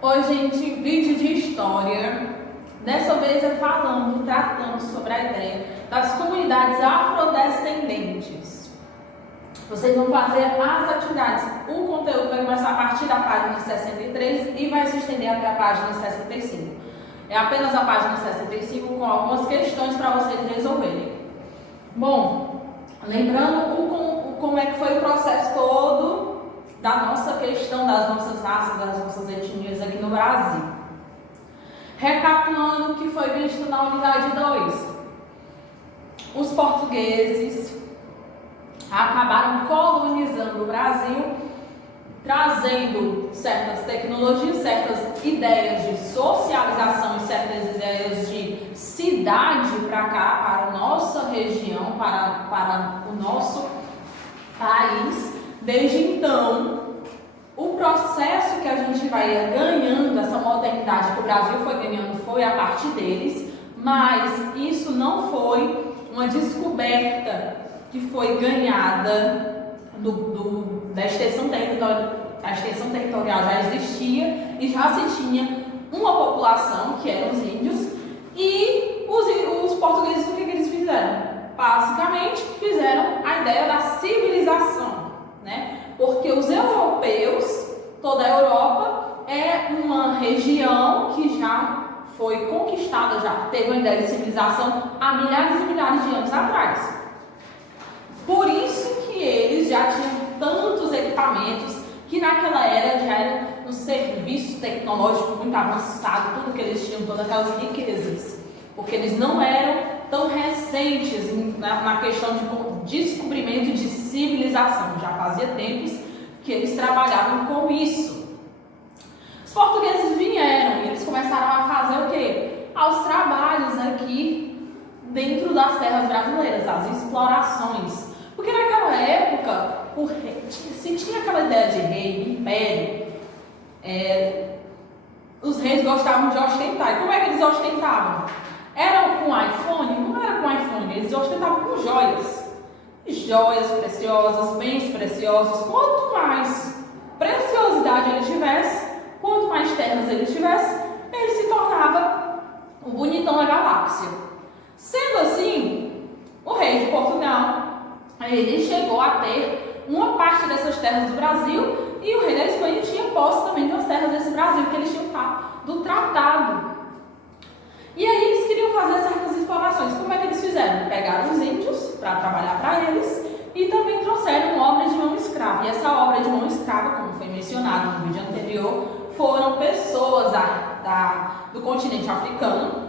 Oi, gente, vídeo de história. Dessa vez tratando sobre a ideia das comunidades afrodescendentes. Vocês vão fazer as atividades. O conteúdo vai começar a partir da página 63 e vai se estender até a página 65. É apenas a página 65 com algumas questões para vocês resolverem. Bom, lembrando como é que foi o processo todo da nossa questão das nossas raças, das nossas etnias aqui no Brasil. Recapitulando o que foi visto na unidade 2. Os portugueses acabaram colonizando o Brasil, trazendo certas tecnologias, certas ideias de socialização e certas ideias de cidade para cá, para a nossa região, para o nosso país. Desde então, o processo que a gente vai ganhando, essa modernidade que o Brasil foi ganhando, foi a partir deles, mas isso não foi uma descoberta que foi ganhada da extensão territorial. A extensão territorial já existia e já se tinha uma população, que eram os índios, e os portugueses, o que eles fizeram? Basicamente, fizeram a ideia da civilização, né? Porque os europeus, toda a Europa, é uma região que já foi conquistada, já teve uma ideia de civilização há milhares e milhares de anos atrás. Por isso que eles já tinham tantos equipamentos, que naquela era já era um serviço tecnológico muito avançado, tudo que eles tinham, todas aquelas riquezas, porque eles não eram tão recentes na questão de descobrimento de civilização, já fazia tempos que eles trabalhavam com isso. Os portugueses vieram e eles começaram a fazer o quê? Aos trabalhos aqui dentro das terras brasileiras, as explorações. Porque naquela época, se tinha aquela ideia de rei, império, os reis gostavam de ostentar. E como é que eles ostentavam? Era com iPhone? Não era com iPhone, eles ostentavam com joias. Joias preciosas, bens preciosos. Quanto mais preciosidade ele tivesse, quanto mais terras ele tivesse, ele se tornava o bonitão da galáxia. Sendo assim, o rei de Portugal, ele chegou a ter uma parte dessas terras do Brasil, e o rei da Espanha tinha posse também das terras desse Brasil, que eles tinham do tratado. E aí eles queriam fazer certas explorações. Como é que eles fizeram? Pegaram os índios para trabalhar para eles e também trouxeram obra de mão escrava. E essa obra de mão escrava, como foi mencionado no vídeo anterior, foram pessoas do continente africano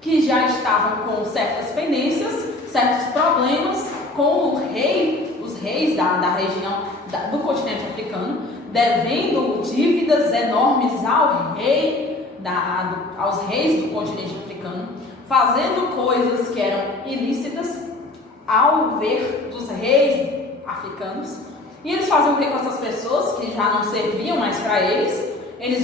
que já estavam com certas pendências, certos problemas com os reis da região do continente africano, devendo dívidas enormes aos reis do continente africano, fazendo coisas que eram ilícitas ao ver dos reis africanos. E eles faziam o que com essas pessoas que já não serviam mais para eles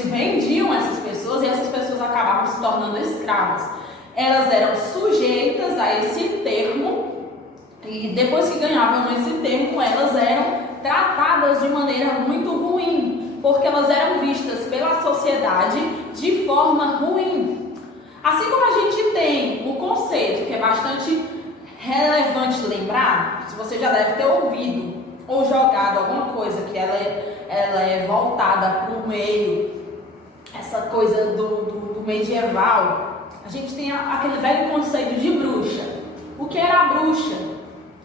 vendiam essas pessoas e essas pessoas acabavam se tornando escravas. Elas eram sujeitas a esse termo e depois que ganhavam esse termo, elas eram tratadas de maneira muito ruim, porque elas eram vistas pela sociedade de forma ruim. Assim como a gente tem o conceito, que é bastante relevante lembrar, se você já deve ter ouvido ou jogado alguma coisa que ela é voltada para o meio, essa coisa do medieval, a gente tem aquele velho conceito de bruxa. O que era a bruxa?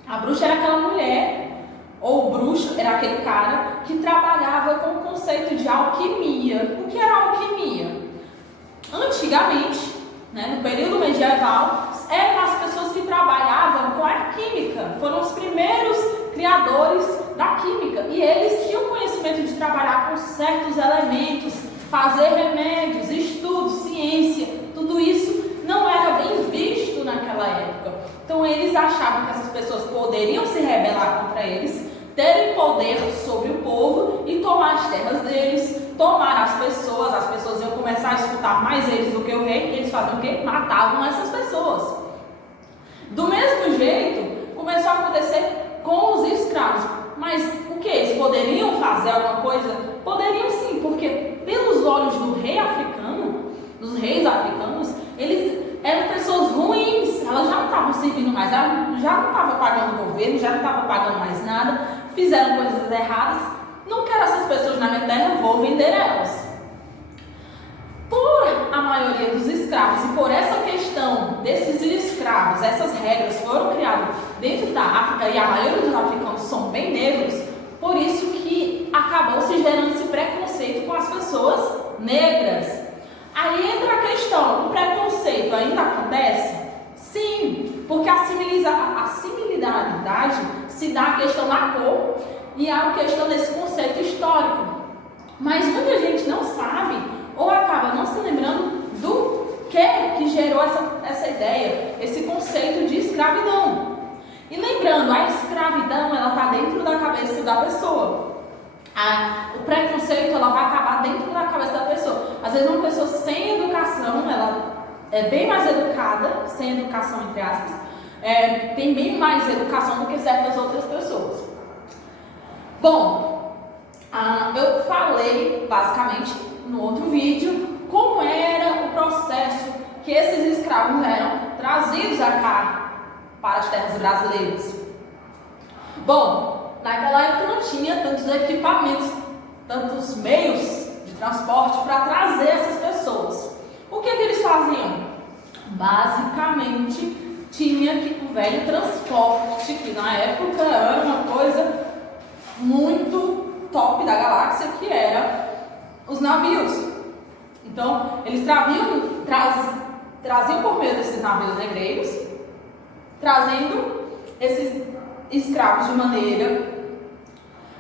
A bruxa era aquela mulher, ou o bruxo era aquele cara que trabalhava com o conceito de alquimia. O que era alquimia? Antigamente, no período medieval, eram as pessoas que trabalhavam com a química. Foram os primeiros criadores da química. E eles tinham conhecimento de trabalhar com certos elementos, fazer remédios, estudos, ciência. Tudo isso não era bem visto naquela época. Então eles achavam que essas pessoas poderiam se rebelar contra eles, terem poder sobre o povo e tomar as terras deles, tomar as pessoas iam começar a escutar mais eles do que o rei, e eles faziam o quê? Matavam essas pessoas. Do mesmo jeito, começou a acontecer com os escravos. Mas o que? Eles poderiam fazer alguma coisa? Poderiam sim, porque pelos olhos do rei africano, dos reis africanos, eles eram pessoas ruins, elas já não estavam servindo mais, elas já não estavam pagando o governo, já não estavam pagando mais nada, fizeram coisas erradas. Não quero essas pessoas na minha terra, vou vender elas. Por a maioria dos escravos e por essa questão desses escravos, essas regras foram criadas dentro da África e a maioria dos africanos são bem negros, por isso que acabou se gerando esse preconceito com as pessoas negras. Aí entra a questão, o preconceito ainda acontece? Sim, porque a similaridade se dá a questão da cor e a questão desse conceito histórico. Mas muita gente não sabe ou acaba não se lembrando do que gerou essa ideia, esse conceito de escravidão. E lembrando, a escravidão ela está dentro da cabeça da pessoa. O preconceito ela vai acabar dentro da cabeça da pessoa. Às vezes uma pessoa sem educação, ela é bem mais educada, sem educação entre aspas, tem bem mais educação do que certas outras pessoas. Bom, eu falei basicamente no outro vídeo como era o processo que esses escravos eram trazidos cá para as terras brasileiras. Bom, naquela época não tinha tantos equipamentos, tantos meios de transporte para trazer essas pessoas. O que eles faziam? Basicamente, tinha o velho transporte, que na época era uma coisa muito top da galáxia, que era os navios. Então, eles traziam por meio desses navios negreiros, trazendo esses escravos de maneira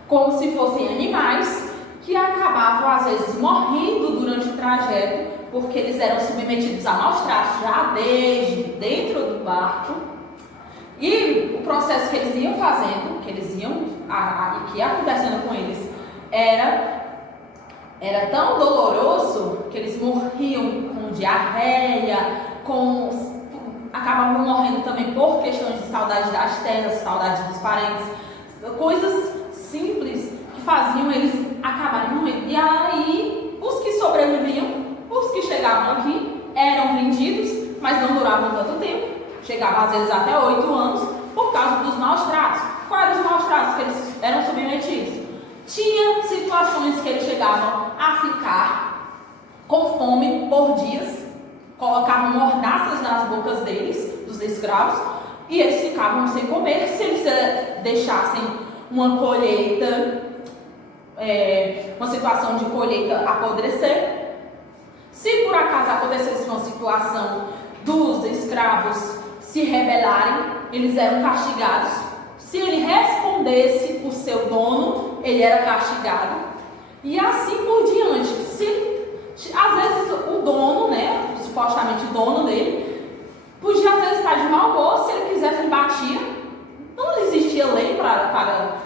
como se fossem animais que acabavam às vezes morrendo durante o trajeto, porque eles eram submetidos a maus tratos já desde dentro do barco. E o processo que eles iam fazendo, que eles iam e que ia acontecendo com eles, era tão doloroso que eles morriam com diarreia, acabavam morrendo também por questões de saudade das terras, saudade dos parentes, coisas simples que faziam eles acabarem morrendo. E aí, os que sobreviviam, os que chegavam aqui, eram vendidos, mas não duravam tanto tempo, chegavam às vezes até 8 anos, por causa dos maus tratos. Quais eram os maus tratos que eles eram submetidos? Tinha situações que eles chegavam a ficar com fome por dias, colocavam mordaças nas bocas deles, dos escravos, e eles ficavam sem comer. Se eles deixassem uma colheita, uma situação de colheita apodrecer, se por acaso acontecesse uma situação dos escravos se rebelarem, eles eram castigados. Se ele respondesse o seu dono, ele era castigado. E assim por diante. Às vezes o dono, supostamente o dono dele, podia às vezes estar de mau humor, se ele quisesse ele batia. Não existia lei para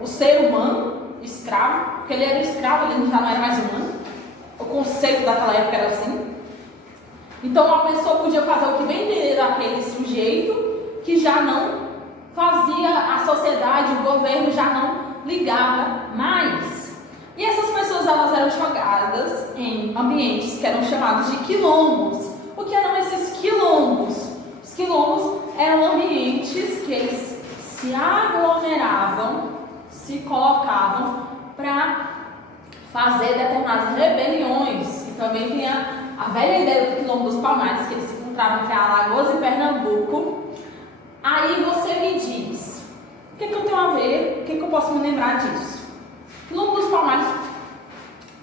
o ser humano escravo, porque ele era escravo, ele já não era mais humano. O conceito daquela época era assim. Então a pessoa podia fazer o que bem entender daquele sujeito, que já não fazia, a sociedade, o governo já não ligava mais. E essas pessoas elas eram jogadas em ambientes que eram chamados de quilombos. O que eram esses quilombos? Os quilombos eram ambientes que eles se aglomeravam, se colocavam para fazer determinadas rebeliões. E também tem a velha ideia do quilombo dos Palmares, que eles se encontravam entre Alagoas e Pernambuco. Aí você me diz, o que eu tenho a ver, o que eu posso me lembrar disso? O quilombo dos Palmares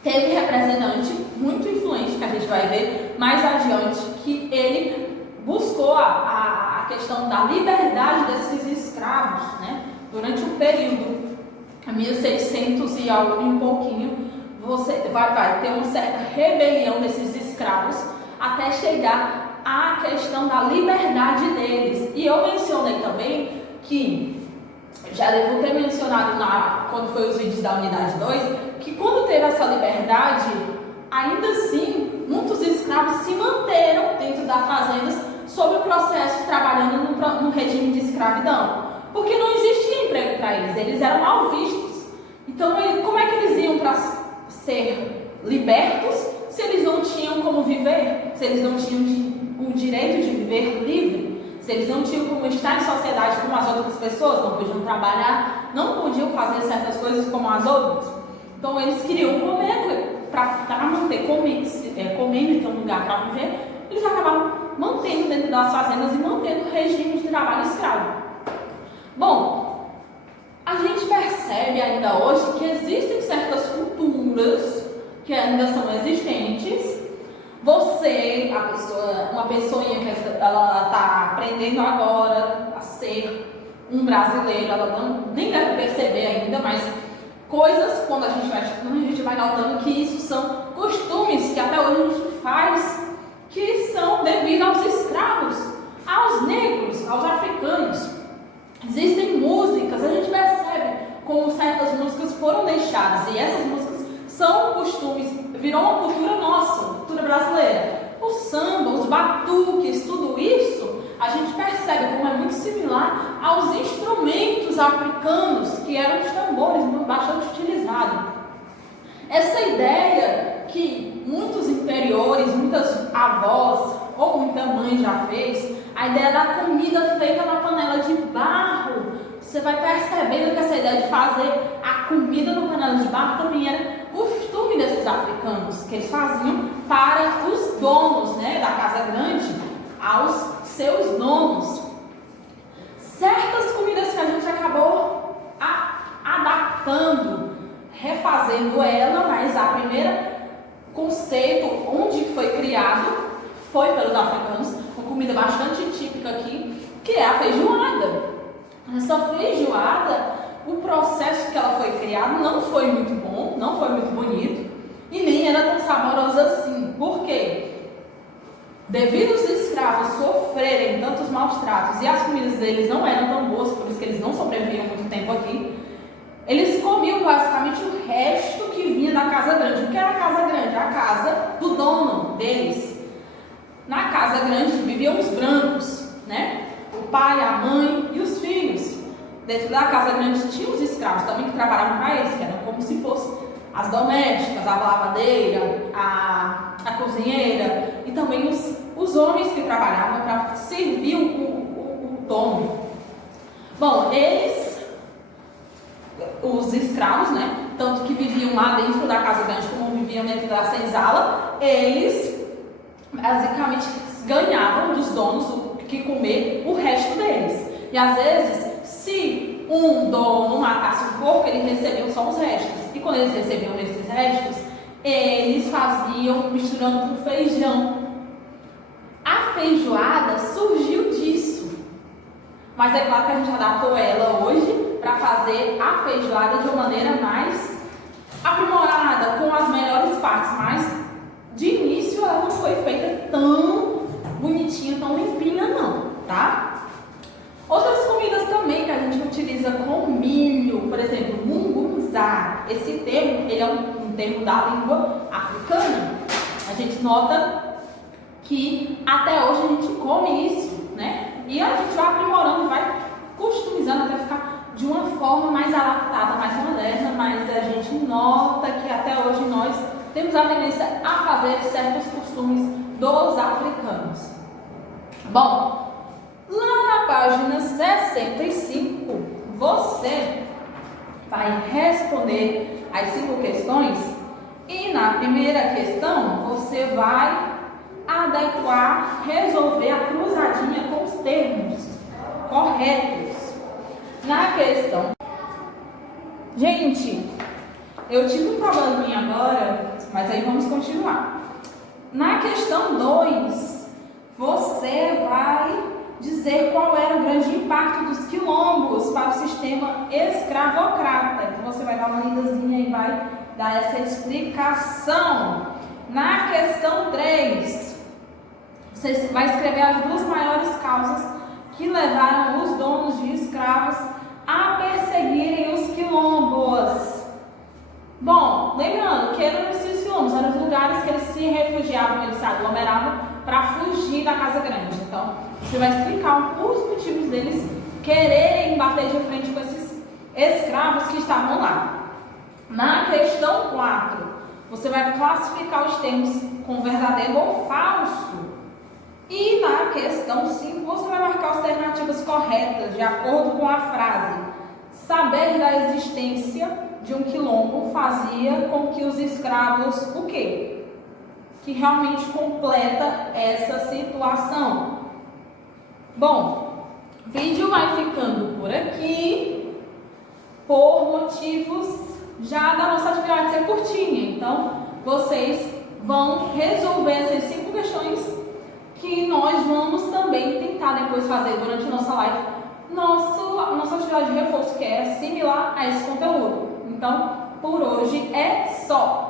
teve representante muito influente, que a gente vai ver mais adiante, que ele buscou a questão da liberdade desses escravos, durante um período, 1600 e algo e um pouquinho, você vai ter uma certa rebelião desses escravos até chegar à questão da liberdade deles. E eu mencionei também que, já devo ter mencionado quando foi os vídeos da unidade 2, que quando teve essa liberdade, ainda assim, muitos escravos se manteram dentro das fazendas sob o processo, trabalhando no regime de escravidão, porque não existia emprego para eles, eles eram mal vistos. Então, como é que eles iam para ser libertos se eles não tinham como viver, se eles não tinham o direito de viver livre, se eles não tinham como estar em sociedade como as outras pessoas, não podiam trabalhar, não podiam fazer certas coisas como as outras. Então eles queriam comer, para manter comendo e ter um lugar para viver, eles acabaram mantendo dentro das fazendas e mantendo o regime de trabalho escravo. Bom, a gente percebe ainda hoje que existem certas culturas que ainda são existentes. Você, uma pessoinha que ela está aprendendo agora a ser um brasileiro, ela nem deve perceber ainda, mas coisas, quando a gente vai notando que isso são costumes que até hoje a gente faz, que são devido aos escravos, aos negros, aos africanos. Existem músicas, a gente percebe como certas músicas foram deixadas, e essas músicas são costumes, virou uma cultura nossa, cultura brasileira. O samba, os batuques, tudo isso, a gente percebe como é muito similar aos instrumentos africanos, que eram os tambores, bastante utilizados. Essa ideia que muitos interiores, muitas avós ou muita mãe já fez, a ideia da comida feita na panela de barro, você vai percebendo que essa ideia de fazer a comida na panela de barro também era costume desses africanos, que eles faziam para os donos, né, da casa grande, aos seus donos. Certas comidas que a gente acabou adaptando, refazendo ela, mas a primeira conceito onde foi criado foi pelos africanos, uma comida bastante típica aqui, que é a feijoada. Essa feijoada, o processo que ela foi criada não foi muito bom, não foi muito bonito e nem era tão saborosa assim. Por quê? Devido os escravos sofrerem tantos maus tratos e as comidas deles não eram tão boas, por isso que eles não sobreviviam muito tempo aqui, eles comiam basicamente o resto que vinha da casa grande. O que era a casa grande? A casa do dono deles. Na casa grande viviam os brancos, né? O pai, a mãe e os filhos. Dentro da casa grande tinha os escravos também que trabalhavam para eles, que eram como se fossem as domésticas, a lavadeira, a cozinheira e também os homens que trabalhavam para servir o dono. Bom, os escravos, né, tanto que viviam lá dentro da casa grande como viviam dentro da senzala, eles basicamente ganhavam dos donos o que comer o resto deles. E às vezes, se um dono matasse o porco, ele recebia só os restos. E quando eles recebiam esses restos, eles faziam misturando com feijão. A feijoada surgiu disso. Mas é claro que a gente adaptou ela hoje para fazer a feijoada de uma maneira mais aprimorada, com as melhores partes. Mas de início ela não foi feita tão bonitinha, tão limpinha não, tá? Outras comidas também que a gente utiliza com milho, por exemplo, mungunzá. Esse termo, ele é um termo da língua africana. A gente nota que até hoje a gente come isso, né? E a gente vai aprimorando, vai customizando até ficar de uma forma mais adaptada, mais moderna, mas a gente nota que até hoje nós temos a tendência a fazer certos costumes dos africanos. Bom, lá na página 65, você vai responder as 5 questões e na primeira questão você vai adequar, resolver a cruzadinha com os termos corretos. Na questão, gente, eu tive um probleminha agora, mas aí vamos continuar. Na questão 2, você vai dizer qual era o grande impacto dos quilombos para o sistema escravocrata. Então você vai dar uma lidazinha e vai dar essa explicação. Na questão 3, você vai escrever as 2 maiores causas que levaram os donos de escravos a perseguirem os quilombos. Bom, lembrando que eram esses quilombos, eram os lugares que eles se refugiavam, eles se aglomeravam para fugir da casa grande. Então, você vai explicar os motivos deles quererem bater de frente com esses escravos que estavam lá. Na questão 4, Você vai classificar os termos com verdadeiro ou falso. E na questão 5, você vai marcar as alternativas corretas, de acordo com a frase. Saber da existência de um quilombo fazia com que os escravos, o quê? Que realmente completa essa situação. Bom, o vídeo vai ficando por aqui, por motivos já da nossa atividade ser curtinha. Então, vocês vão resolver essas 5 questões que nós vamos também tentar depois fazer durante a nossa live, nossa atividade de reforço, que é similar a esse conteúdo. Então, por hoje é só.